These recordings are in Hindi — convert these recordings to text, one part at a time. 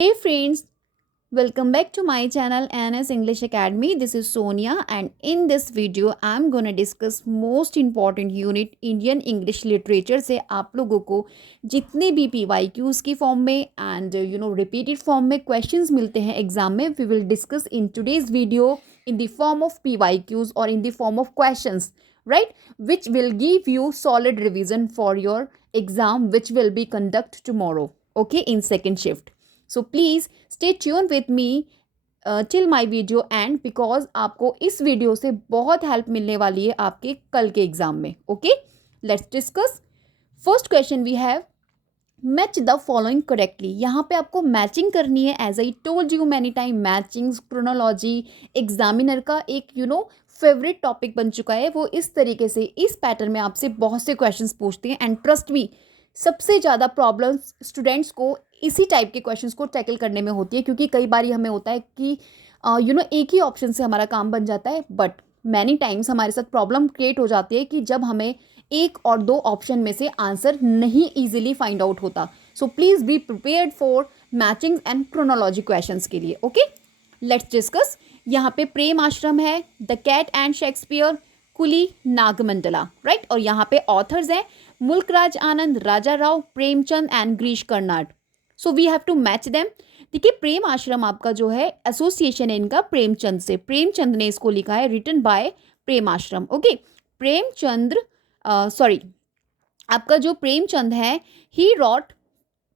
Hey friends, welcome back to my channel NS English Academy. This is Sonia and in this video I'm gonna discuss most important unit Indian English Literature से आप लोगों को जितने भी PYQs की फॉर्म में एंड रिपीटेड फॉर्म में क्वेश्चंस मिलते हैं एग्जाम में we will discuss in today's video in the form of PYQs or in the form of questions, right? Which will give you solid revision for your exam, which will be conduct tomorrow, okay, in second shift. So please stay tuned with me till my video end because आपको इस वीडियो से बहुत हेल्प मिलने वाली है आपके कल के एग्जाम में. Okay, let's discuss. First question we have match the following correctly. यहाँ पे आपको मैचिंग करनी है. As I told you many time, matching chronology examiner का एक फेवरेट टॉपिक बन चुका है. वो इस तरीके से इस पैटर्न में आपसे बहुत से क्वेश्चंस पूछते हैं एंड ट्रस्ट मी सबसे ज़्यादा प्रॉब्लम्स स्टूडेंट्स को इसी टाइप के क्वेश्चंस को टैकल करने में होती है क्योंकि कई बार हमें होता है कि एक ही ऑप्शन से हमारा काम बन जाता है बट मैनी टाइम्स हमारे साथ प्रॉब्लम क्रिएट हो जाती है कि जब हमें एक और दो ऑप्शन में से आंसर नहीं इजीली फाइंड आउट होता. So please be prepared for matching and chronology questions के लिए. Okay, let's discuss. यहाँ पे प्रेम आश्रम है, the cat and Shakespeare, Coolie, Nagamandala, right. और यहाँ पे ऑथर्स हैं Mulkraj Anand, Raja Rao, Premchand and Girish Karnad. So we have to match them. देखिए प्रेम आश्रम आपका जो है एसोसिएशन है इनका प्रेमचंद से. प्रेमचंद ने इसको लिखा है, रिटन बाय प्रेम आश्रम. ओके, प्रेमचंद्र सॉरी आपका जो प्रेमचंद है ही wrote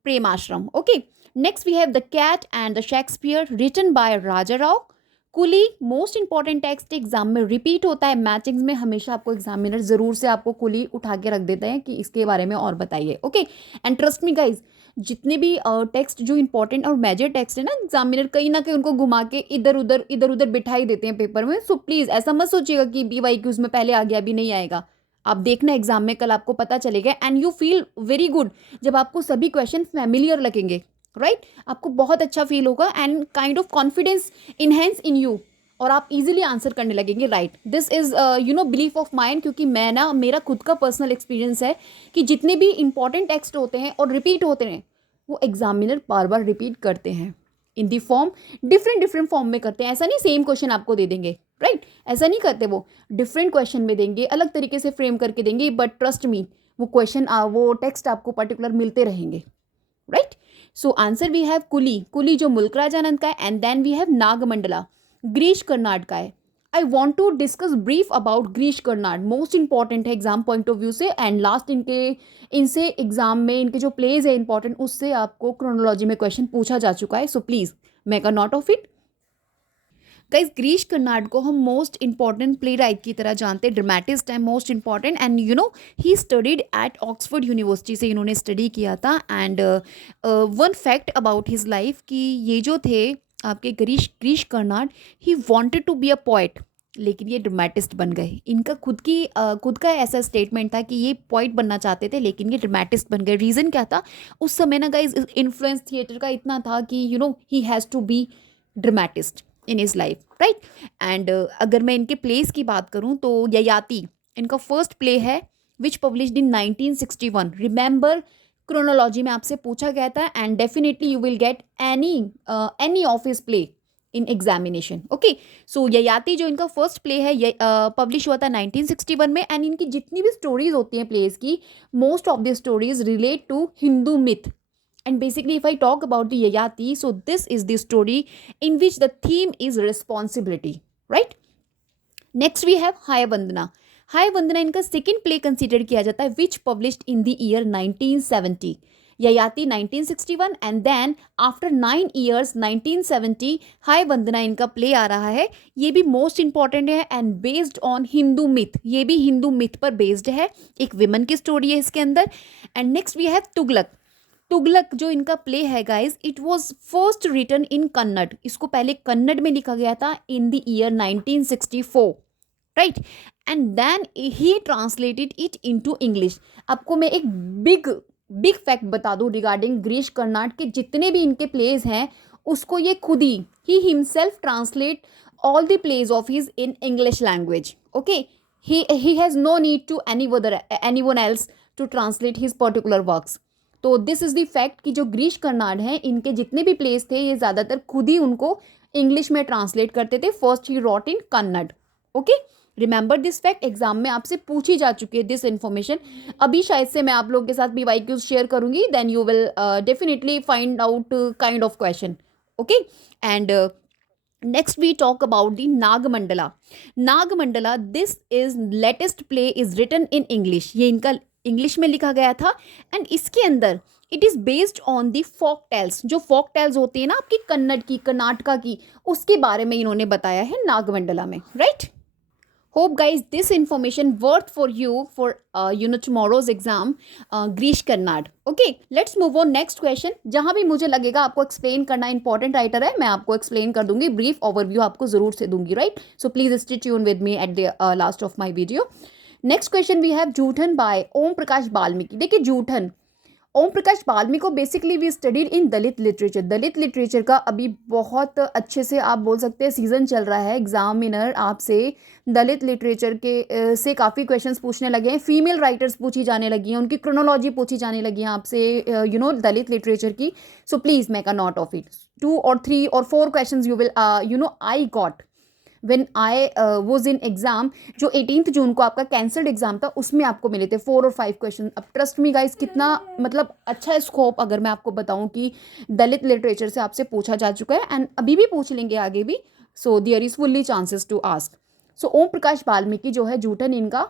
Prem Ashram. Okay, next we have the cat and the Shakespeare, written by Raja Rao. Coolie most important text exam में रिपीट होता है. मैचिंग्स में हमेशा आपको एग्जामिनर जरूर से आपको कुली उठा के रख देते हैं कि इसके बारे में और बताइए. Okay, and trust me guys, जितने भी टेक्स्ट जो इंपॉर्टेंट और मेजर टेक्स्ट है ना, एग्जामिनर कहीं ना कहीं उनको घुमा के इधर उधर बिठाई देते हैं पेपर में. सो प्लीज़ ऐसा मत सोचिएगा कि PYQs में पहले आ गया अभी नहीं आएगा. आप देखना एग्जाम में कल आपको पता चलेगा and you feel very good जब आपको सभी क्वेश्चन फैमिलियर लगेंगे, राइट. आपको बहुत अच्छा फील होगा and kind of confidence enhance in you और आप इजीली आंसर करने लगेंगे, right. This is belief of mind क्योंकि मैं ना मेरा खुद का पर्सनल एक्सपीरियंस है कि जितने भी इंपॉर्टेंट टेक्स्ट होते हैं और रिपीट होते हैं वो एग्जामिनर बार बार रिपीट करते हैं इन दी फॉर्म, डिफरेंट फॉर्म में करते हैं. ऐसा नहीं सेम क्वेश्चन आपको दे देंगे, राइट. ऐसा नहीं करते, वो डिफरेंट क्वेश्चन में देंगे, अलग तरीके से फ्रेम करके देंगे. बट ट्रस्ट मी वो क्वेश्चन वो टेक्स्ट आपको पर्टिकुलर मिलते रहेंगे, right. So answer we have Coolie. Coolie जो मुल्कराज आनंद का है and then we have Nagamandala Girish Karnad का है. I want to discuss brief about Girish Karnad. Most important है एग्जाम पॉइंट ऑफ व्यू से एंड लास्ट इनसे एग्जाम में इनके जो प्लेज है इंपॉर्टेंट उससे आपको क्रोनोलॉजी में क्वेश्चन पूछा जा चुका है. So please make a note of it. Guys Girish Karnad को हम मोस्ट इंपॉर्टेंट प्ले राइट की तरह जानते हैं. ड्रामेटिस्ट है, most important and he studied at Oxford university से इन्होंने स्टडी किया था. And one fact about his life कि ये जो थे आपके Girish Karnad, he wanted to be a poet लेकिन ये ड्रामेटिस्ट बन गए. इनका खुद का ऐसा स्टेटमेंट था कि ये पोइट बनना चाहते थे लेकिन ये ड्रामेटिस्ट बन गए. रीज़न क्या था उस समय ना गाइज, इन्फ्लुएंस थिएटर का इतना था कि he has to be dramatist in his life, right. And अगर मैं इनके प्लेस की बात करूँ तो ययाति इनका फर्स्ट प्ले है which published in 1961. Remember chronology में आपसे पूछा गया था and definitely you will get any of his play in examination. Okay, so Yayati जो इनका फर्स्ट प्ले है ये पब्लिश हुआ था 1961 में. एंड इनकी जितनी भी स्टोरीज होती हैं प्लेस की, most of the stories relate to Hindu myth. And basically, if I talk about the Yayati, so this is the story in which the theme is responsibility, right? Next we have Hai Vandana. Hai Vandana इनका सेकेंड प्ले कंसिडर किया जाता है which published in the year 1970. Yayati 1961 and then after 9 years 1970 हाय वंदना इनका प्ले आ रहा है. ये भी मोस्ट इंपॉर्टेंट है and based on Hindu myth. ये भी हिंदू मिथ पर बेस्ड है. एक विमन की स्टोरी है इसके अंदर. And next we have Tughlaq. Tughlaq जो इनका प्ले है guys, it was first written in Kannada. इसको पहले कन्नड़ में लिखा गया था in the year 1964, right. And then he translated it into English. आपको मैं एक बिग फैक्ट बता दूं रिगार्डिंग गिरीश कर्नाड के जितने भी इनके प्लेज हैं उसको ये खुद ही himself translate all the plays of his in English language. Okay, he has no need to anyone else to translate his particular works. तो दिस इज़ द फैक्ट कि जो गिरीश कर्नाड हैं, इनके जितने भी प्लेस थे ये ज़्यादातर खुद ही उनको इंग्लिश में ट्रांसलेट करते थे. First he wrote in Kannada. Okay, remember this fact, exam में आपसे पूछी जा चुकी है दिस इन्फॉर्मेशन. अभी शायद से मैं आप लोगों के साथ BYQs शेयर करूंगी, then you will definitely find out kind of question. Okay, and next we talk about the Nagmandala. Nagmandala, this is latest play is written in English. ये इनका इंग्लिश में लिखा गया था. एंड इसके अंदर it is based on the folk tales. जो फोक टेल्स होती है ना आपकी कन्नड़ की, कर्नाटका की, उसके बारे में इन्होंने बताया है नागमंडला में. Right. Hope guys this information worth for you for tomorrow's exam, Grish Karnad. Okay, let's move on next question. जहाँ भी मुझे लगेगा आपको एक्सप्लेन करना इंपॉर्टेंट राइटर है, मैं आपको एक्सप्लेन कर दूंगी, ब्रीफ ओवरव्यू आपको जरूर से दूंगी. Right, so please stay tune with me at the last of my video. Next question we have Joothan by Om Prakash Valmiki. देखिए जूठन, ओम प्रकाश बाल्मीकि को basically we studied in Dalit literature. Dalit literature का अभी बहुत अच्छे से आप बोल सकते हैं सीजन चल रहा है. एग्जामिनर आपसे दलित लिटरेचर के से काफ़ी क्वेश्चंस पूछने लगे हैं. फीमेल राइटर्स पूछी जाने लगी हैं, उनकी क्रोनोलॉजी पूछी जाने लगी है आपसे दलित लिटरेचर की. So please make a note of it. 2 or 3 or 4 questions you will I got when I was in exam. जो 18 जून को आपका कैंसल्ड एग्जाम था उसमें आपको मिले थे 4 और 5 क्वेश्चन. अब ट्रस्ट मी गाइस, कितना मतलब अच्छा स्कोप अगर मैं आपको बताऊं कि दलित लिटरेचर से आपसे पूछा जा चुका है एंड अभी भी पूछ लेंगे आगे भी. So there is fully chances to ask. So Om Prakash Valmiki जो है जूठन, इनका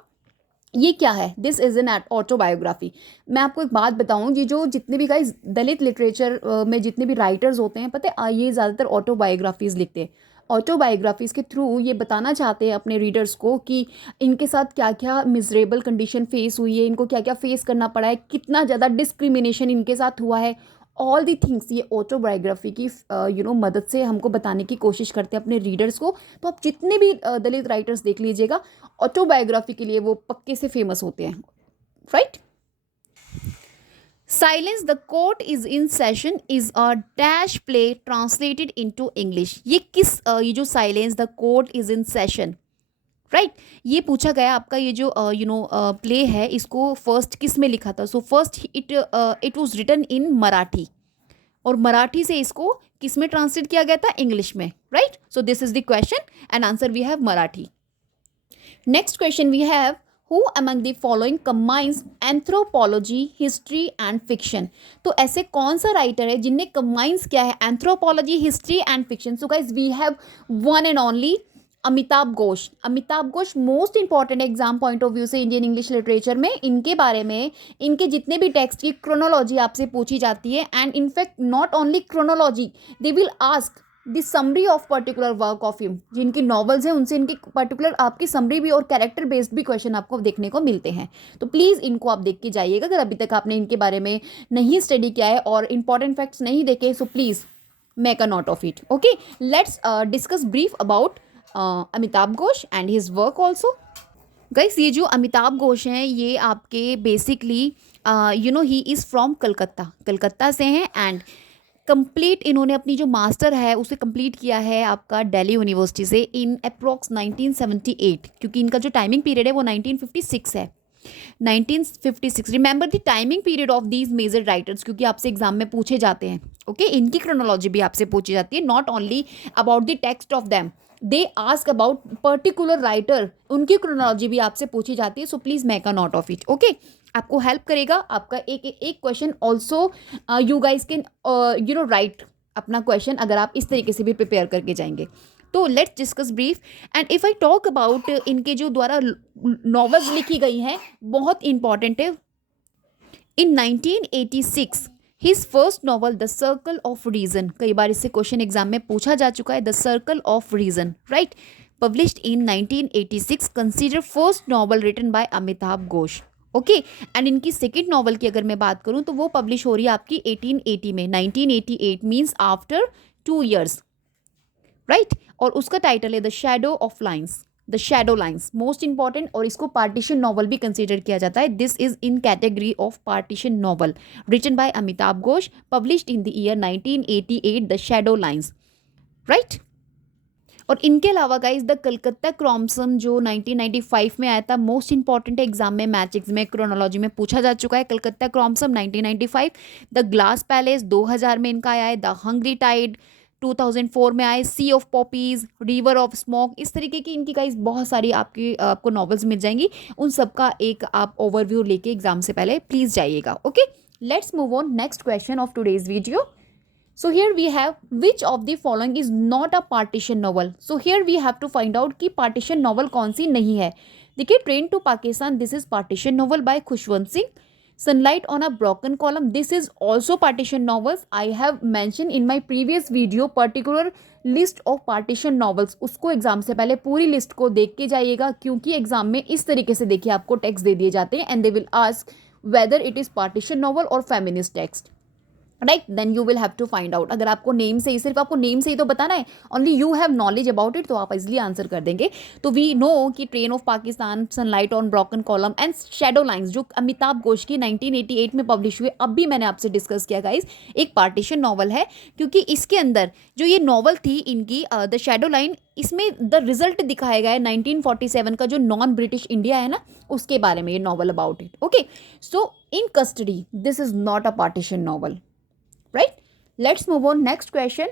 ये क्या है, दिस इज़ एन ऑटोबायोग्राफी. मैं आपको एक बात बताऊं, ये जो जितने भी गाइस दलित लिटरेचर में जितने भी राइटर्स होते हैं, पता है ये ज़्यादातर ऑटोबायोग्राफीज़ लिखते हैं. ऑटोबायोग्राफीज़ के थ्रू ये बताना चाहते हैं अपने रीडर्स को कि इनके साथ क्या क्या मिजरेबल कंडीशन फेस हुई है, इनको क्या क्या फेस करना पड़ा है, कितना ज़्यादा डिस्क्रिमिनेशन इनके साथ हुआ है. ऑल दी थिंग्स ये ऑटोबायोग्राफी की मदद से हमको बताने की कोशिश करते हैं अपने रीडर्स को. तो आप जितने भी दलित राइटर्स देख लीजिएगा, ऑटोबायोग्राफी के लिए वो पक्के से फेमस होते हैं. Right. Silence the court is in session is a dash play translated into English. ये किस ये जो silence the court is in session, right, ये पूछा गया आपका. ये जो प्ले है इसको फर्स्ट किस में लिखा था. So first it was written in Marathi, और मराठी से इसको किस में ट्रांसलेट किया गया था, इंग्लिश में. Right. So this is the question and answer we have Marathi. Next question we have Who among the following combines anthropology, history and fiction? तो ऐसे कौन सा राइटर है जिनने combines किया है anthropology, history and fiction? So guys we have one and only Amitabh Ghosh. Amitabh Ghosh most important exam point of view से इंडियन इंग्लिश लिटरेचर में. इनके बारे में, इनके जितने भी टेक्स्ट की क्रोनोलॉजी आपसे पूछी जाती है and in fact not only chronology, they will ask the summary of particular work of him. जिनकी नॉवेल्स हैं उनसे इनकी पर्टिकुलर आपकी समरी भी और कैरेक्टर बेस्ड भी क्वेश्चन आपको देखने को मिलते हैं. तो प्लीज़ इनको आप देख के जाइएगा अगर अभी तक आपने इनके बारे में नहीं स्टडी किया है और इंपॉर्टेंट फैक्ट्स नहीं देखे. So please make a note of it. Okay, let's discuss brief about Amitabh Ghosh and his work also. Guys ये जो अमिताभ घोष हैं ये आपके basically he is from Calcutta से हैं एंड कंप्लीट इन्होंने अपनी जो मास्टर है उसे कंप्लीट किया है आपका दिल्ली यूनिवर्सिटी से इन अप्रॉक्स 1978, क्योंकि इनका जो टाइमिंग पीरियड है वो 1956 है. 1956. Remember the timing period of these major writers, क्योंकि आपसे एग्जाम में पूछे जाते हैं. ओके, इनकी क्रोनोलॉजी भी आपसे पूछी जाती है, not only about the text of them, they ask about particular writer, उनकी क्रोनोलॉजी भी आपसे पूछी जाती है. So please make a note of it. Okay, आपको हेल्प करेगा. आपका एक question also you guys can write अपना क्वेश्चन अगर आप इस तरीके से भी प्रिपेयर करके जाएंगे. तो let's discuss brief. And if I talk about इनके जो द्वारा नॉवेल्स लिखी गई हैं, बहुत इंपॉर्टेंट है. In 1986 his first novel the circle of reason, कई बार इससे क्वेश्चन एग्जाम में पूछा जा चुका है, the circle of reason, right, published in 1986, consider first novel written by Amitabh Ghosh. Okay, and इनकी सेकेंड नॉवल की अगर मैं बात करूं तो वो पब्लिश हो रही है आपकी 1880 में. 1988 मीन्स आफ्टर 2 years, राइट. और उसका टाइटल है the shadow of lines, the shadow lines, most important. और इसको पार्टीशन नॉवल भी कंसिडर किया जाता है. This is in category of partition novel, written by Amitabh Ghosh, published in the year 1988, the shadow lines, right. और इनके अलावा गाइज द कलकत्ता क्रॉम्सन जो 1995 में आया था, मोस्ट इंपॉर्टेंट एग्जाम में, मैट्रिक्स में, क्रोनोलॉजी में पूछा जा चुका है। कलकत्ता क्रॉम्सन 1995, द ग्लास पैलेस 2000 में इनका आया है, द हंग्री टाइड 2004 में आए, sea of poppies, river of smoke, इस तरीके की इनकी गाइज बहुत सारी आपको नॉवेल्स मिल जाएंगी। उन सबका एक आप ओवरव्यू लेके एग्जाम से पहले प्लीज जाइएगा। Okay, let's move on next question of today's video. So here we have which of the following is not a partition novel. So here we have to find out कि partition novel कौन सी नहीं है. देखिए, train to Pakistan, this is partition novel by Khushwant Singh. Sunlight on a broken column, this is also partition novels. I have mentioned in my previous video particular list of partition novels. उसको एग्जाम से पहले पूरी लिस्ट को देख के जाइएगा, क्योंकि एग्जाम में इस तरीके से देखिए आपको टेक्स्ट दे दिए जाते हैं and they will ask whether it is partition novel or feminist text. Right, then you will have to find out. अगर आपको नेम से ही, सिर्फ आपको नेम से ही तो बताना है, only you have knowledge about it, तो आप इजिली आंसर कर देंगे. तो वी नो कि train of Pakistan, sunlight on broken column and shadow lines जो अमिताभ घोष की 1988 में पब्लिश हुए, अब भी मैंने आपसे डिस्कस किया गाइज, एक पार्टीशन नॉवल है, क्योंकि इसके अंदर जो ये नॉवल थी इनकी द शैडो लाइन, इसमें द रिजल्ट दिखाया गया है 1947 का जो नॉन ब्रिटिश इंडिया है ना, उसके बारे में ये novel about it. Okay, so in custody this is not a partition novel. Right? Let's move on. Next question.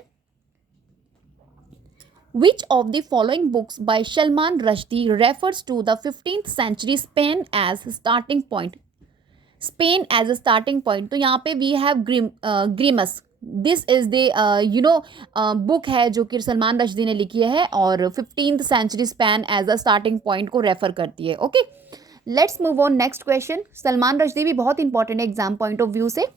Which of the following books by Salman Rushdie refers to the 15th century Spain as starting point? Spain as a starting point. तो यहाँ पे we have Grimus. This is the book है जो कि सलमान रश्दी ने लिखी है और 15th century Spain as a starting point को रेफर करती है. Okay, let's move on. Next question. Salman Rushdie भी बहुत इंपॉर्टेंट है एग्जाम पॉइंट ऑफ व्यू से.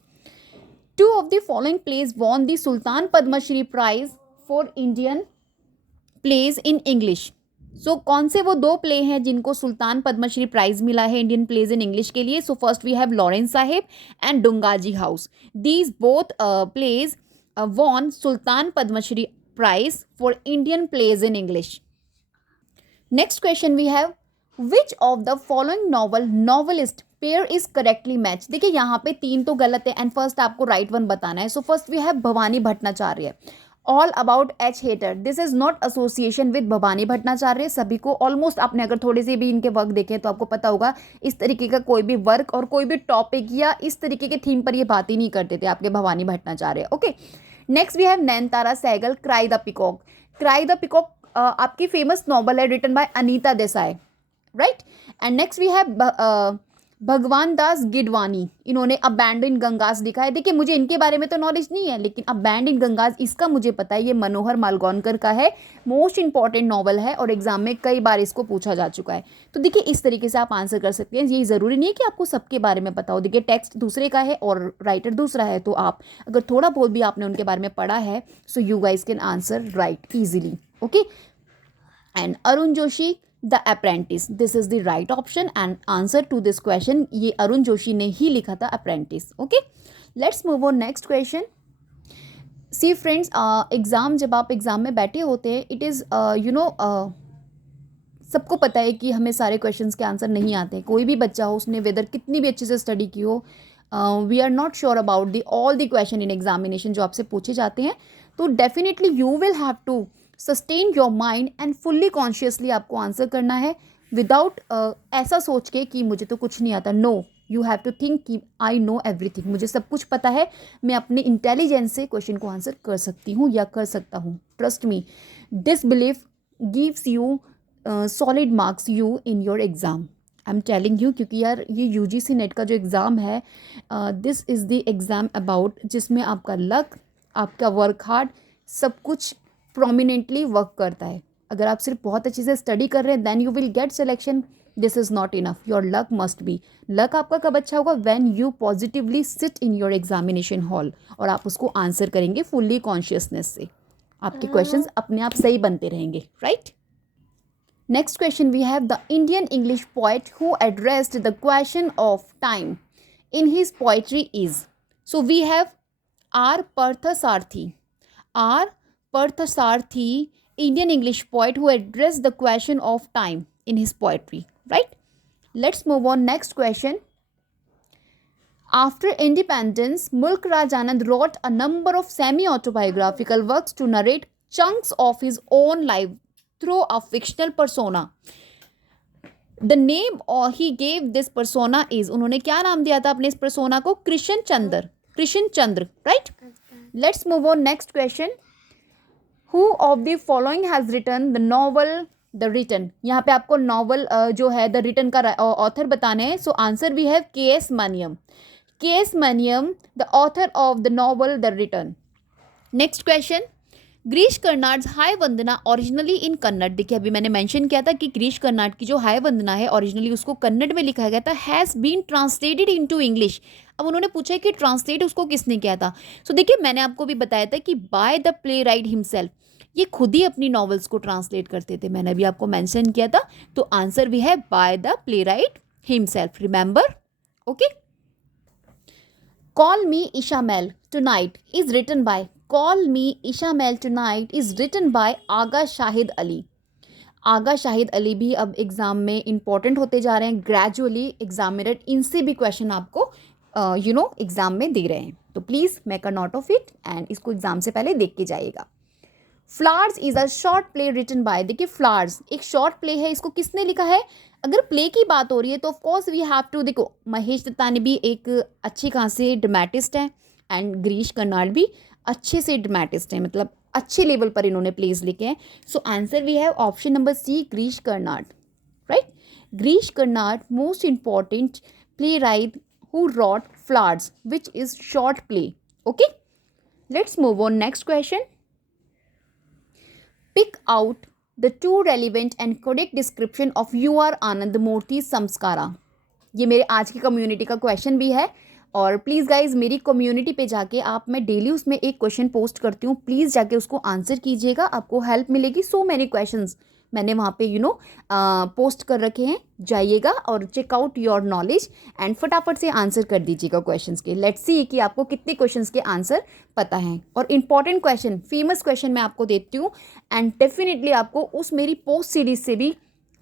Two of the following plays won the Sultan Padma Shri Prize for Indian plays in English. So कौन से वो दो प्ले हैं जिनको सुल्तान पद्मश्री प्राइज मिला है इंडियन प्लेज इन इंग्लिश के लिए? So first we have Larins Sahib and Dungaji house. These both plays won Sultan Padamsee prize for Indian plays in English. Next question we have which of the following novel novelist pair is correctly match. देखिए यहाँ पे तीन तो गलत है एंड फर्स्ट आपको राइट वन बताना है. So first we have Bhabani Bhattacharya, all about H hatter. This is not association with Bhabani Bhattacharya. सभी को ऑलमोस्ट, आपने अगर थोड़े से भी इनके वर्क देखे तो आपको पता होगा इस तरीके का कोई भी वर्क और कोई भी टॉपिक या इस तरीके के थीम पर ये बात ही नहीं करते थे आपके Bhabani Bhattacharya. Okay, next we have Nayantara Sahgal, cry the peacock. Cry the peacock आपकी फेमस नॉवल है written by Anita Desai, right. And next we have Bhagwan Das Gidwani, इन्होंने अबैंडन गंगास लिखा है. देखिए मुझे इनके बारे में तो नॉलेज नहीं है, लेकिन अबैंडन गंगास इसका मुझे पता है, ये मनोहर मालगोनकर का है, मोस्ट इंपॉर्टेंट नॉवल है और एग्जाम में कई बार इसको पूछा जा चुका है. तो देखिए इस तरीके से आप आंसर कर सकते हैं. ये ज़रूरी नहीं है कि आपको सबके बारे में पता हो. देखिए टेक्स्ट दूसरे का है और राइटर दूसरा है, तो आप अगर थोड़ा बहुत भी आपने उनके बारे में पढ़ा है, so you guys can answer right easily. Okay, and Arun Joshi, the apprentice, this is the right option and answer to this question. ये अरुण जोशी ने ही लिखा था apprentice. Okay, let's move on next question. See friends, exam, जब आप एग्जाम में बैठे होते हैं, इट इज़ सबको पता है कि हमें सारे क्वेश्चंस के आंसर नहीं आते. कोई भी बच्चा हो, उसने वेदर कितनी भी अच्छे से स्टडी की हो, we are not sure about the all the question in examination जो आपसे पूछे जाते हैं. तो definitely you will have to sustain your mind and fully consciously आपको आंसर करना है विदाउट ऐसा सोच के कि मुझे तो कुछ नहीं आता. No, you have to think कि आई नो एवरीथिंग, मुझे सब कुछ पता है, मैं अपने इंटेलिजेंस से क्वेश्चन को आंसर कर सकती हूँ या कर सकता हूँ. Trust me, this belief gives you solid marks you in your exam. I am telling you, क्योंकि यार ये यूजीसी नेट का जो एग्ज़ाम है, this is the exam about जिसमें आपका लक, आपका वर्क हार्ड, सब कुछ प्रोमिनेंटली वर्क करता है. अगर आप सिर्फ बहुत अच्छे से स्टडी कर रहे हैं then you will get selection. This is not enough, your luck must be. Luck आपका कब अच्छा होगा? When you positively sit in your examination hall और आप उसको आंसर करेंगे फुल्ली कॉन्शियसनेस से. आपके क्वेश्चंस अपने आप सही बनते रहेंगे, right. Next question we have the Indian English poet who addressed the question of time in his poetry is. So we have R Parthasarathy. R Parthasarthi, Indian English poet who addressed the question of time in his poetry, right? Let's move on. Next question. After independence, Mulk Raj Anand wrote a number of semi-autobiographical works to narrate chunks of his own life. Through a fictional persona. The name और he gave this persona is, उन्होंने क्या नाम दिया था अपने इस परसोना को? Krishna Chandra. Krishna Chandra, right. Let's move on next question. Who of the following has written the novel the return. यहाँ पे आपको नॉवल जो है द रिटन का ऑथर बताने हैं. So answer we have K S Maniam. K S Maniam the author of the novel the return. Next question. Girish Karnad's Hayavadana originally in Kannada. देखिए अभी मैंने मेंशन किया था कि ग्रीश कर्नाड की जो हाय वंदना है ओरिजिनली उसको कन्नड़ में लिखा गया था. Has been translated into English. अब उन्होंने पूछा है कि ट्रांसलेट उसको किसने किया था. सो देखिए मैंने आपको भी बताया था कि bye the playwright himself. ये खुद ही अपनी नॉवेल्स को ट्रांसलेट करते थे. मैंने अभी आपको मेंशन किया था. तो आंसर भी है by the playwright himself. Remember. Okay. Call me Ishmael tonight is written by. Call me Ishmael tonight is written by Agha Shahid Ali. Agha Shahid Ali भी अब एग्जाम में इंपॉर्टेंट होते जा रहे हैं. ग्रेजुअली एग्जामिनर इनसे भी क्वेश्चन आपको एग्जाम में दे रहे हैं. तो please make a note of it and इसको एग्जाम से पहले देख के जाइएगा. Flowers is a short play written by. देखिए फ्लावर्स एक शॉर्ट प्ले है. इसको किसने लिखा है? अगर प्ले की बात हो रही है तो of course we have to, देखो महेश दत्ता ने भी एक अच्छी खासी ड्रामेटिस्ट है एंड गिरीश कर्नाड भी अच्छे से ड्रामेटिस्ट हैं. मतलब अच्छे लेवल पर इन्होंने प्लेस लिखे हैं. So answer we have option number C, Girish Karnad, right. Girish Karnad most important playwright who wrote flowers which is short play. Okay. Let's move on next question. Pick out the two relevant and correct description of UR आनंद मूर्ति संस्कारा. ये मेरे आज की कम्युनिटी का क्वेश्चन भी है. और प्लीज़ गाइज मेरी कम्युनिटी पे जाके आप, मैं डेली उसमें एक क्वेश्चन पोस्ट करती हूँ, प्लीज़ जाके उसको आंसर कीजिएगा. आपको हेल्प मिलेगी. सो मैनी क्वेश्चंस मैंने वहाँ पे पोस्ट कर रखे हैं. जाइएगा और चेकआउट योर नॉलेज एंड फटाफट से आंसर कर दीजिएगा क्वेश्चंस के. लेट्स सी कि आपको कितने क्वेश्चंस के आंसर पता हैं. और इंपॉर्टेंट क्वेश्चन, फेमस क्वेश्चन मैं आपको देती हूँ एंड डेफिनेटली आपको उस मेरी पोस्ट सीरीज से भी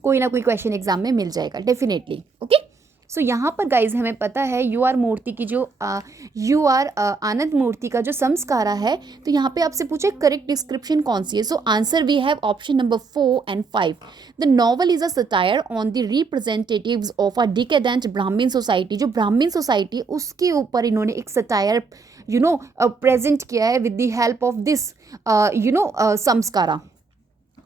कोई ना कोई क्वेश्चन एग्जाम में मिल जाएगा डेफिनेटली. ओके. सो यहाँ पर गाइज हमें पता है यू आर मूर्ति की जो आनंद मूर्ति का जो संस्कारा है. तो यहाँ पे आपसे पूछे करेक्ट डिस्क्रिप्शन कौन सी है. So answer we have option number 4 and 5. The novel is a satire on the representatives of a decadent Brahmin society. जो ब्राह्मण सोसाइटी उसके ऊपर इन्होंने एक सटायर प्रेजेंट किया है with the help of this Samskara,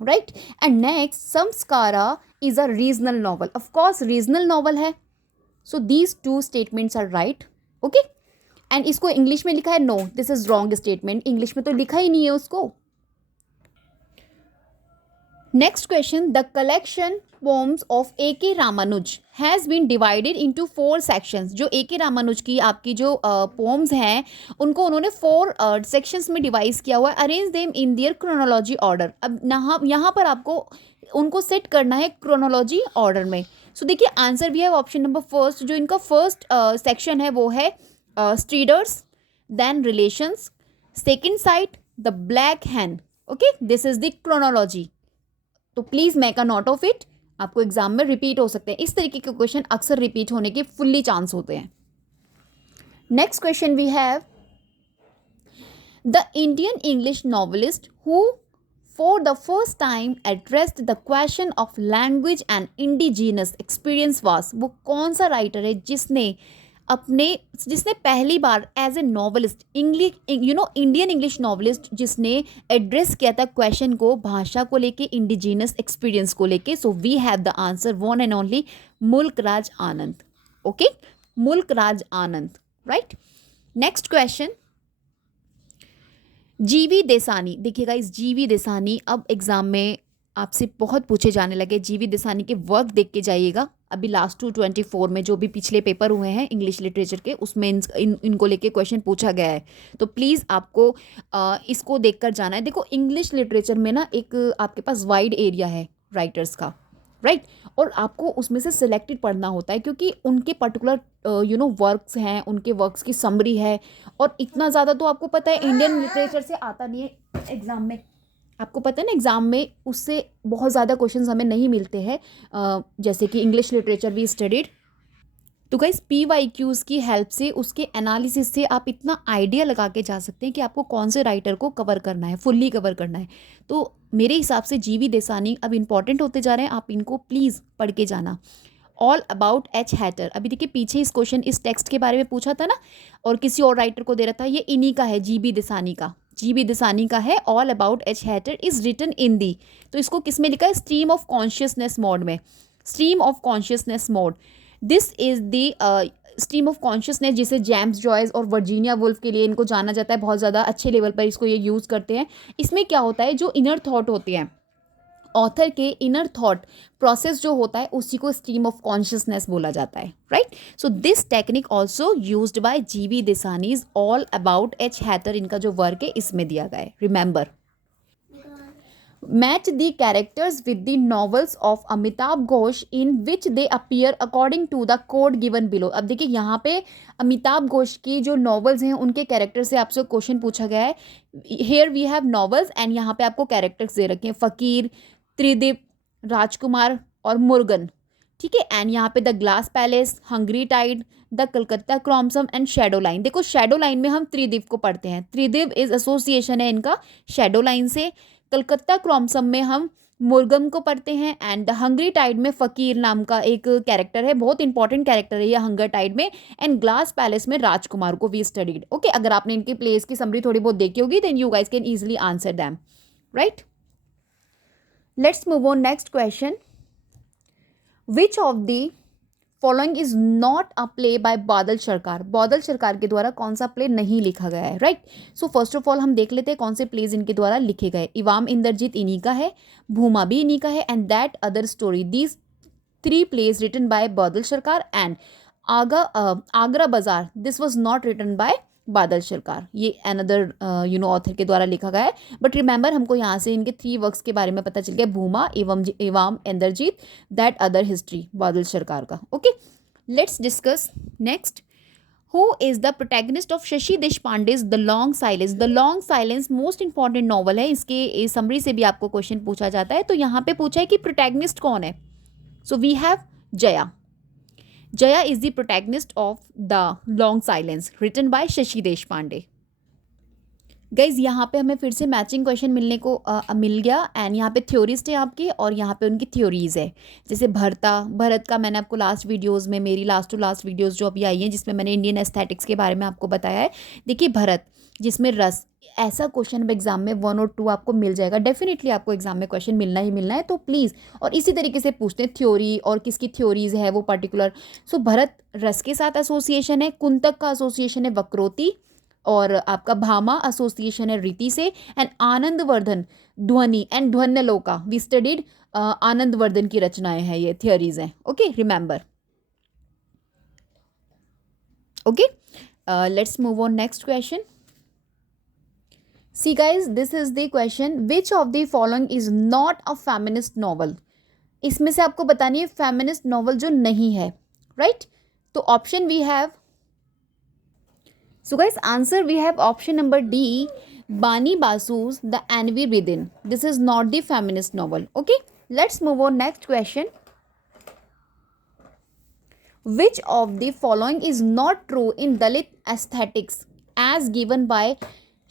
right. And next Samskara is a regional novel. Of course regional novel है. So these two statements are right. Okay. And इसको इंग्लिश में लिखा है, no this is wrong statement. English में तो लिखा ही नहीं है उसको. Next question. The collection poems of A K Ramanujan has been divided into 4 sections. जो ए के रामानुज की आपकी जो पोम्स हैं उनको उन्होंने 4 सेक्शंस में डिवाइस किया हुआ है. Arrange them in their chronology order. अब यहाँ पर आपको उनको सेट करना है क्रोनोलॉजी ऑर्डर में. सो देखिए आंसर भी है ऑप्शन नंबर फर्स्ट. जो इनका फर्स्ट सेक्शन है वो है striders, then relations, second sight the black hen. Okay. This is the chronology. तो please make a note of it. आपको एग्जाम में रिपीट हो सकते हैं. इस तरीके के क्वेश्चन अक्सर रिपीट होने के फुल्ली चांस होते हैं. Next question we have the Indian English novelist who for the first time addressed the question of language and indigenous experience was. वो कौन सा राइटर है जिसने पहली बार as a novelist Indian English novelist जिसने एड्रेस किया था क्वेश्चन को भाषा को लेके, इंडिजिनस एक्सपीरियंस को लेके. So we have the answer one and only Mulk Raj Anand. Okay. Mulk Raj Anand, right. Next question. G V Desani. देखिएगा इस जीवी देसानी अब एग्ज़ाम में आपसे बहुत पूछे जाने लगे. जीवी देसानी के वर्क देख के जाइएगा. अभी लास्ट 224 में जो भी पिछले पेपर हुए हैं इंग्लिश लिटरेचर के उसमें इनको लेके क्वेश्चन पूछा गया है. तो प्लीज़ आपको इसको देखकर जाना है. देखो इंग्लिश लिटरेचर में ना एक आपके पास वाइड एरिया है राइटर्स का, राइट. और आपको उसमें से सिलेक्टेड पढ़ना होता है क्योंकि उनके पर्टिकुलर वर्क्स हैं, उनके वर्क्स की समरी है. और इतना ज़्यादा तो आपको पता है इंडियन लिटरेचर से आता नहीं है एग्ज़ाम में. आपको पता है ना एग्ज़ाम में उससे बहुत ज़्यादा क्वेश्चंस हमें नहीं मिलते हैं. जैसे कि इंग्लिश लिटरेचर वी स्टडीड तो गाइस PYQs की हेल्प से, उसके एनालिसिस से आप इतना आइडिया लगा के जा सकते हैं कि आपको कौन से राइटर को कवर करना है, फुल्ली कवर करना है। तो मेरे हिसाब से GV देसानी अब इंपॉर्टेंट होते जा रहे हैं, आप इनको प्लीज़ पढ़ के जाना। ऑल अबाउट एच हैटर, अभी देखिए पीछे इस क्वेश्चन इस टेक्स्ट के बारे में पूछा था ना, और किसी और राइटर को दे रहा था, ये इन्हीं का है, GV देसानी का, GV देसानी का है। All about H hatter is written in the, तो इसको किस में लिखा है, स्ट्रीम ऑफ कॉन्शियसनेस मोड में, stream of consciousness mode. This is the stream of consciousness, जिसे जेम्स जॉयस और वर्जीनिया वुल्फ के लिए इनको जाना जाता है, बहुत ज़्यादा अच्छे लेवल पर इसको ये यूज़ करते हैं। इसमें क्या होता है, जो इनर थॉट होते हैं, ऑथर के इनर थॉट प्रोसेस जो होता है, उसी को स्ट्रीम ऑफ कॉन्शियसनेस बोला जाता है, right. So this technique also used by GV Desani's all about H hatter, इनका जो वर्क है इसमें दिया गया है। Remember, match the characters with the novels of Amitabh Ghosh in which they appear according to the code given below. अब देखिए यहाँ पे अमिताभ घोष की जो नॉवेल्स हैं उनके कैरेक्टर से आपसे क्वेश्चन पूछा गया है। Here we have novels and यहाँ पे आपको कैरेक्टर्स दे रखे हैं, फकीर, त्रिदीप, राजकुमार और मुर्गन, ठीक है। एंड यहाँ पे the glass palace, hungry tide, the Calcutta chromosome and shadow line. देखो शैडो लाइन में हम त्रिदीप को पढ़ते हैं, त्रिदीप इज एसोसिएशन है इनका शैडो लाइन से। कलकत्ता क्रॉम्सम में हम मुर्गम को पढ़ते हैं। एंड द हंग्री टाइड में फ़कीर नाम का एक कैरेक्टर है, बहुत इंपॉर्टेंट कैरेक्टर है ये हंगर टाइड में। एंड ग्लास पैलेस में राजकुमार को वी स्टडीड। ओके, अगर आपने इनकी प्लेस की समरी थोड़ी बहुत देखी होगी then you guys can easily answer them, right. Let's move on next question. Which of the following is not a play by Badal Sarkar. बादल सरकार के द्वारा कौन सा प्ले नहीं लिखा गया है, right. So first of all हम देख लेते हैं कौन से प्लेज इनके द्वारा लिखे गए। इवाम इंद्रजीत इन्हीं का है, भूमा भी इन्हीं का है, and that other story, these 3 plays written by Badal Sarkar. And Agra Bazaar, this was not written by Badal Sarkar, ये अनदर ऑथर के द्वारा लिखा गया है। बट रिमेंबर, हमको यहाँ से इनके 3 वर्क्स के बारे में पता चल गया, Bhoma, Evam Indrajit, that other history, Badal Sircar का। Okay, let's discuss next. Who is the protagonist of Shashi Deshpande's the long silence. The long silence most important novel है, इसके समरी से भी आपको क्वेश्चन पूछा जाता है। तो यहाँ पे पूछा है कि प्रोटैगनिस्ट कौन है। So we have Jaya. Jaya is the protagonist of the long silence written by Shashi Deshpande. Guys यहाँ पे हमें फिर से मैचिंग क्वेश्चन मिलने को मिल गया। एंड यहाँ पे थ्योरिस्ट है आपके, और यहाँ पे उनकी थ्योरीज है। जैसे भरत का मैंने आपको लास्ट वीडियोस में, मेरी लास्ट टू लास्ट वीडियोस जो अभी आई हैं जिसमें मैंने इंडियन एस्थेटिक्स के बारे में आपको बताया है। देखिए भरत, जिसमें रस, ऐसा क्वेश्चन अब एग्जाम में 1 और 2 आपको मिल जाएगा, डेफिनेटली आपको एग्जाम में क्वेश्चन मिलना ही मिलना है। तो प्लीज़, और इसी तरीके से पूछते हैं थ्योरी और किसकी थ्योरीज है वो पर्टिकुलर। सो भरत रस के साथ एसोसिएशन है, कुंतक का एसोसिएशन है वक्रोती, और आपका भामा एसोसिएशन है रीति से। एंड आनंदवर्धन ध्वनि एंड ध्वन्यलोका, वी स्टडीड आनंदवर्धन की रचनाएं हैं, ये थियरीज हैं। Okay, remember. Okay, let's move on next question. See guys, this is the question, which of the following is not a feminist novel. इसमें से आपको बतानी है फेमिनिस्ट नॉवल जो नहीं है, राइट। तो option we have, so guys answer we have option number D, Bani Basu's The Envy Within. This is not the feminist novel. Okay, let's move on next question. Which of the following is not true in Dalit aesthetics as given by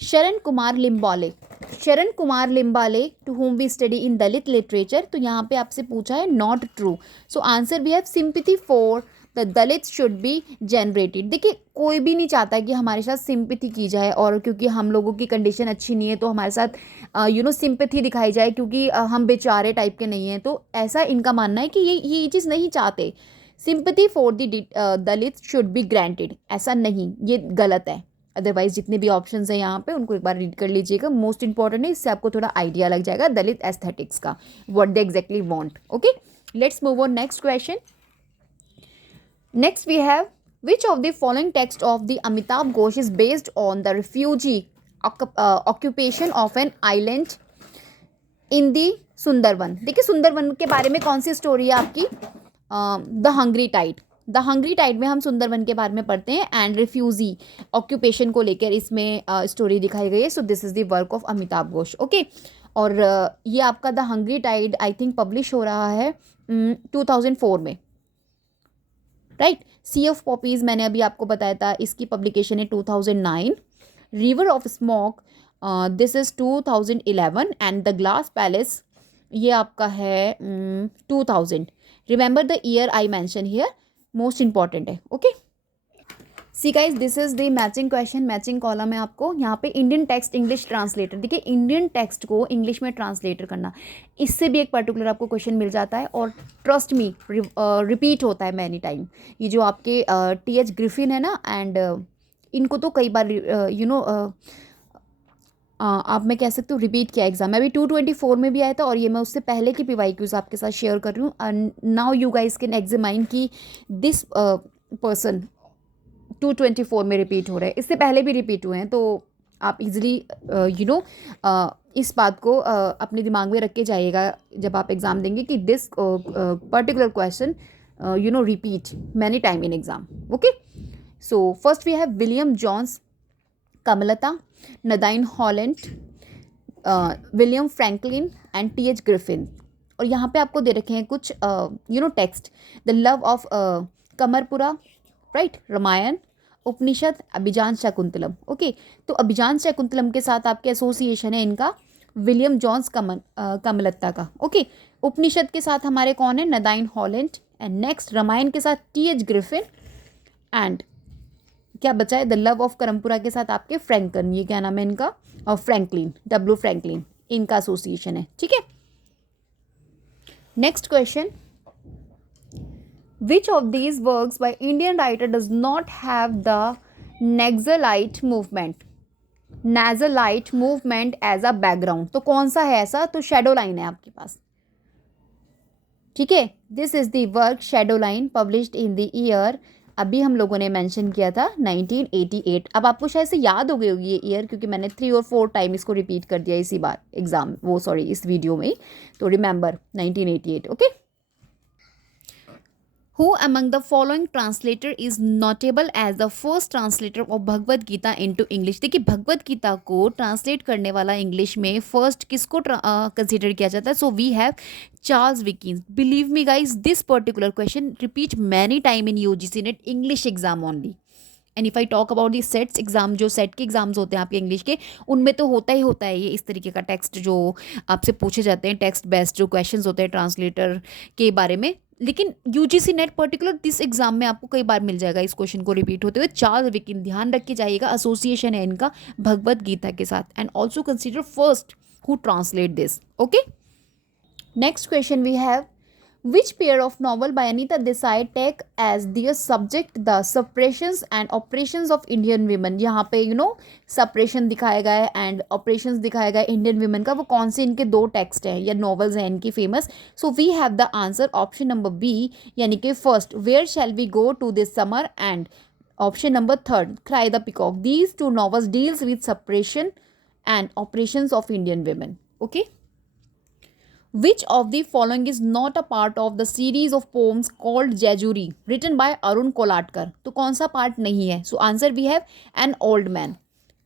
Sharan Kumar Limbale? Sharan Kumar Limbale, to whom we study in Dalit literature. तो यहाँ पे आपसे पूछा है not true. So answer we have sympathy for the Dalit should be generated. देखिए कोई भी नहीं चाहता कि हमारे साथ सिंपैथी की जाए, और क्योंकि हम लोगों की कंडीशन अच्छी नहीं है तो हमारे साथ सिंपैथी दिखाई जाए, क्योंकि हम बेचारे टाइप के नहीं हैं। तो ऐसा इनका मानना है कि ये चीज़ नहीं चाहते। Sympathy for the Dalit should be granted, ऐसा नहीं, ये गलत है। अदरवाइज जितने भी ऑप्शंस हैं यहाँ पे उनको एक बार रीड कर लीजिएगा, मोस्ट इंपॉर्टेंट है, इससे आपको थोड़ा आइडिया लग जाएगा दलित एस्थेटिक्स का, what they exactly want. Okay, let's move on next question. Next we have, which of the following text of the Amitabh Ghosh is based on the refugee occupation of an island in the Sundarban. देखिए सुंदरवन के बारे में कौन सी स्टोरी है आपकी, the hungry tide. The hungry tide में हम सुंदरवन के बारे में पढ़ते हैं, एंड रिफ्यूजी ऑक्यूपेशन को लेकर इसमें स्टोरी दिखाई गई है। So this is the work of Amitabh Ghosh. Okay, और ये आपका the hungry tide I think publish हो रहा है 2004 में, राइट। सी ऑफ पॉपीज़ मैंने अभी आपको बताया था, इसकी पब्लिकेशन है 2009। River of smoke this is 2011 and the glass palace ये आपका है 2000। Remember the year I mention here, most important है। Okay, see guys this is the matching question, matching column है आपको यहाँ पे। इंडियन टेक्स्ट इंग्लिश ट्रांसलेटर, देखिए इंडियन टेक्स्ट को इंग्लिश में ट्रांसलेटर करना, इससे भी एक पर्टिकुलर आपको क्वेश्चन मिल जाता है और ट्रस्ट मी रिपीट होता है मैनी टाइम। ये जो आपके टी.एच. ग्रिफिन है ना, एंड इनको तो कई बार आप मैं कह सकती हूँ रिपीट किया एग्जाम में। अभी 224 में भी आया था और ये मैं उससे पहले की PYQs आपके साथ शेयर कर रही हूँ। Now you guys can examine कि दिस पर्सन 224 में रिपीट हो रहा है, इससे पहले भी रिपीट हुए हैं, तो आप इजीली इस बात को अपने दिमाग में रख के जाइएगा जब आप एग्ज़ाम देंगे कि this particular question repeat many time in exam. Okay, so first we have William Jones, कमलता, Nadine Holland, William Franklin and T.H. Griffin. और यहाँ पे आपको दे रखे हैं कुछ text, the love of Kamarupa, right, Ramayana, Upanishad, Abhijnana Shakuntalam. Okay, तो अभिजान शाकुंतलम के साथ आपके एसोसिएशन है इनका विलियम जॉन्स कमलत्ता का। ओके, उपनिषद के साथ हमारे कौन है, नदाइन हॉलैंड, एंड नेक्स्ट रामायण के साथ T.H. ग्रिफिन, एंड क्या बचा है, द लव ऑफ करमपुरा के साथ आपके फ्रैंकन, ये क्या नाम है इनका, और फ्रैंकलिन, W. फ्रैंकलिन, इनका एसोसिएशन है। ठीक है, next question, which of these works by Indian writer does not have the nasalized movement as a background? तो कौन सा है ऐसा, तो शैडो लाइन है आपके पास। ठीक है, this is the work shadow line published in the year, अभी हम लोगों ने मेंशन किया था 1988। अब आपको शायद से याद हो गई होगी ये ईयर, क्योंकि मैंने 3 और 4 टाइम इसको रिपीट कर दिया इसी बार एग्जाम, इस वीडियो में। तो remember 1988। Okay, Who among the following translator is notable as the first translator of Bhagavad Gita into English? देखिए भगवद गीता को ट्रांसलेट करने वाला इंग्लिश में फर्स्ट किसको कंसिडर किया जाता है? So we have Charles Wilkins. Believe me guys, this particular question repeat many time in UGC NET English exam only. And if I talk about the SETs exam, जो सेट के एग्जाम्स होते हैं आपके इंग्लिश के, उनमें तो होता ही होता है ये इस तरीके का टेक्स्ट जो आपसे पूछे जाते हैं, टेक्स्ट बेस्ड जो क्वेश्चंस होते हैं ट्रांसलेटर के बारे में। लेकिन UGC net particular this exam में आपको कई बार मिल जाएगा इस क्वेश्चन को रिपीट होते हुए। चार्ल्स विकिन, ध्यान रख के जाइएगा, एसोसिएशन है इनका भगवद गीता के साथ, and also consider first who translate this. Okay, next question we have, which pair of novel by Anita Desai take as their subject the suppressions and oppressions of Indian women? यहाँ पे suppression दिखाया गया है एंड oppressions दिखाया गया है इंडियन women का। वो कौन से इनके 2 टेक्स्ट हैं या नॉवेल्स हैं इनकी famous? So we have the answer option number B, यानी कि first where shall we go to this summer, and option number 3 cry the peacock. These 2 novels deals with suppression and oppressions of Indian women. Okay, which of the following is not a part of the series of poems called Jejuri written by Arun Kolatkar? तो कौन सा पार्ट नहीं है? So answer we have an old man.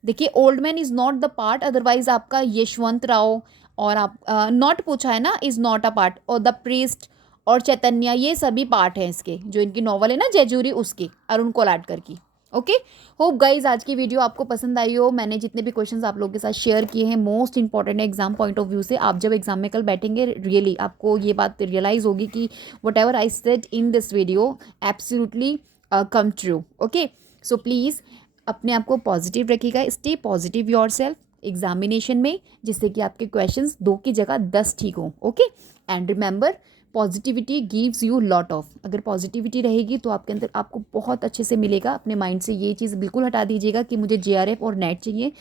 देखिए old man is not the part, otherwise आपका यशवंत राव और आप नॉट पूछा है ना, इज नॉट अ पार्ट, और द प्रीस्ट और चैतन्य, ये सभी पार्ट हैं इसके, जो इनकी नॉवल है ना जेजूरी, उसकी, अरुण कोलाटकर की। ओके, होप गाइज आज की वीडियो आपको पसंद आई हो। मैंने जितने भी क्वेश्चंस आप लोगों के साथ शेयर किए हैं मोस्ट इंपॉर्टेंट है एग्जाम पॉइंट ऑफ व्यू से। आप जब एग्जाम में कल बैठेंगे रियली आपको ये बात रियलाइज होगी कि what ever I said in this video absolutely come true. Okay, so please अपने आप को पॉजिटिव रखिएगा, stay positive your self examination में, जिससे कि आपके क्वेश्चंस 2 की जगह 10 ठीक हों। Okay, and remember positivity gives you lot of, अगर पॉजिटिविटी रहेगी तो आपके अंदर आपको बहुत अच्छे से मिलेगा। अपने माइंड से ये चीज़ बिल्कुल हटा दीजिएगा कि मुझे JRF और नेट चाहिए।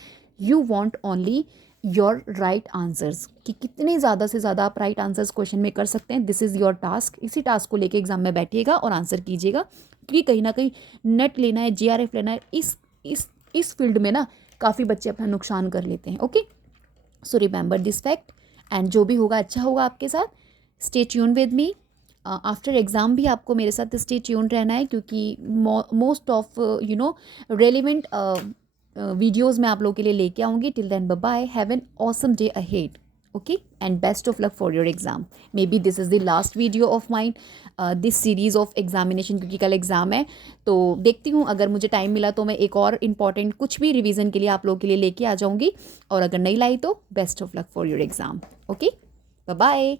You want only your right answers, कि कितने ज़्यादा से ज़्यादा आप राइट आंसर्स क्वेश्चन में कर सकते हैं। This is your task. इसी टास्क को लेके एग्जाम में बैठिएगा और आंसर कीजिएगा, क्योंकि कहीं ना कहीं नेट लेना है, JRF लेना है, इस फील्ड में ना काफ़ी बच्चे अपना नुकसान कर लेते हैं। Okay, so remember this fact, and जो भी होगा अच्छा होगा आपके साथ। Stay tune with me, after exam भी आपको मेरे साथ स्टे ट्यून रहना है, क्योंकि मोस्ट ऑफ रेलिवेंट वीडियोज़ मैं आप लोगों के लिए लेके आऊँगी। Till then bye bye, have an awesome day ahead. Okay and best of luck for your exam. May be this is the last video of mine this series of examination, क्योंकि कल एग्ज़ाम है. तो देखती हूँ, अगर मुझे टाइम मिला तो मैं एक और इम्पॉर्टेंट कुछ भी रिवीजन के लिए आप लोगों के लिए लेके आ जाऊँगी, और अगर नहीं लाई तो best of luck for your exam. Okay, bye bye.